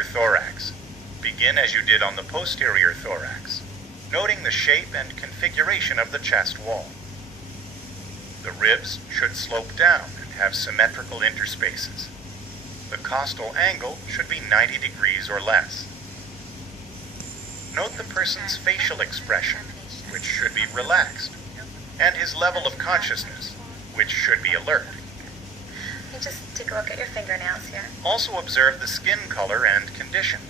anterior thorax, begin as you did on the posterior thorax, noting the shape and configuration of the chest wall. The ribs should slope down and have symmetrical interspaces. The costal angle should be 90 degrees or less. Note the person's facial expression, which should be relaxed, and his level of consciousness, which should be alert. You just take a look at your fingernails here. Also observe the skin color and condition.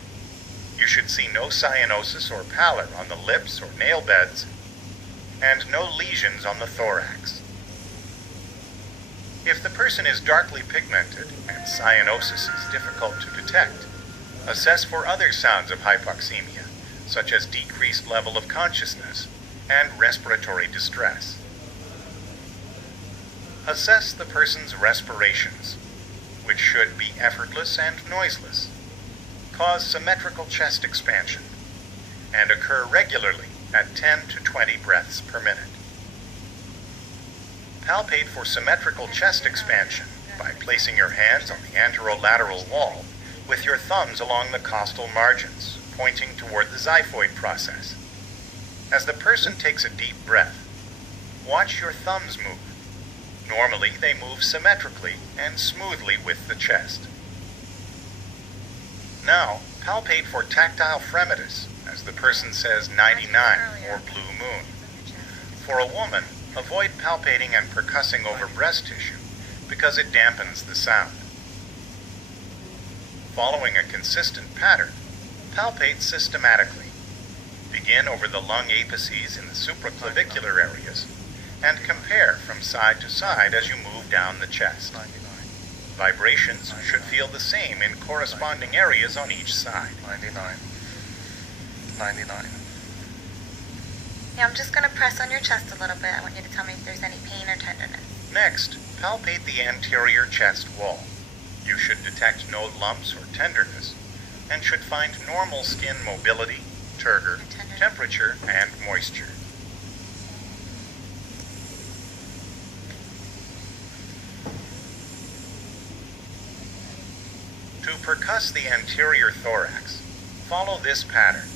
You should see no cyanosis or pallor on the lips or nail beds, and no lesions on the thorax. If the person is darkly pigmented and cyanosis is difficult to detect, assess for other signs of hypoxemia, such as decreased level of consciousness and respiratory distress. Assess the person's respirations, which should be effortless and noiseless, cause symmetrical chest expansion, and occur regularly at 10 to 20 breaths per minute. Palpate for symmetrical chest expansion by placing your hands on the anterolateral wall with your thumbs along the costal margins, pointing toward the xiphoid process. As the person takes a deep breath, watch your thumbs move. Normally, they move symmetrically and smoothly with the chest. Now, palpate for tactile fremitus as the person says 99 or blue moon. For a woman, avoid palpating and percussing over breast tissue because it dampens the sound. Following a consistent pattern, palpate systematically. Begin over the lung apices in the supraclavicular areas and compare from side to side as you move down the chest. Vibrations should feel the same in corresponding areas on each side. 99. Now I'm just going to press on your chest a little bit. I want you to tell me if there's any pain or tenderness. Next, palpate the anterior chest wall. You should detect no lumps or tenderness and should find normal skin mobility, turgor, temperature, and moisture. To percuss the anterior thorax, follow this pattern.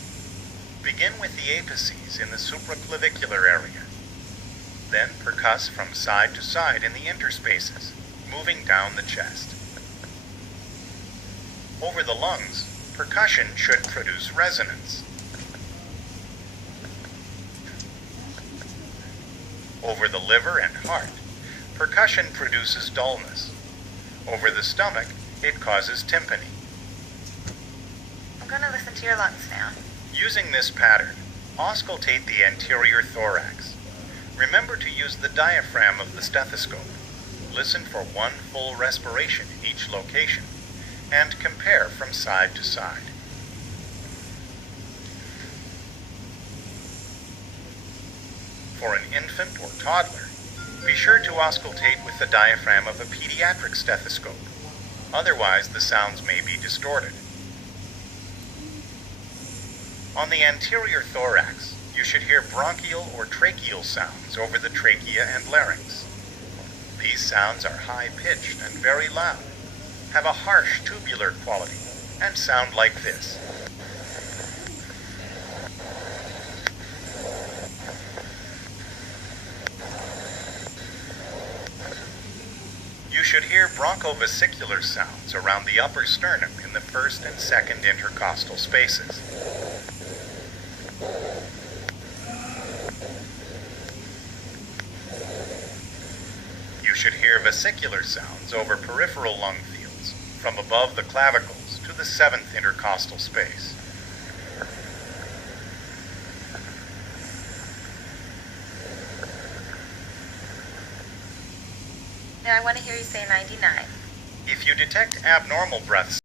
Begin with the apices in the supraclavicular area. Then percuss from side to side in the interspaces, moving down the chest. Over the lungs, percussion should produce resonance. Over the liver and heart, percussion produces dullness. Over the stomach, it causes tympany. I'm going to listen to your lungs now. Using this pattern, auscultate the anterior thorax. Remember to use the diaphragm of the stethoscope. Listen for one full respiration in each location, and compare from side to side. For an infant or toddler, be sure to auscultate with the diaphragm of a pediatric stethoscope. Otherwise, the sounds may be distorted. On the anterior thorax, you should hear bronchial or tracheal sounds over the trachea and larynx. These sounds are high-pitched and very loud, have a harsh tubular quality, and sound like this. You should hear bronchovesicular sounds around the upper sternum in the first and second intercostal spaces. You should hear vesicular sounds over peripheral lung fields, from above the clavicles to the seventh intercostal space. Now I want to hear you say 99. If you detect abnormal breaths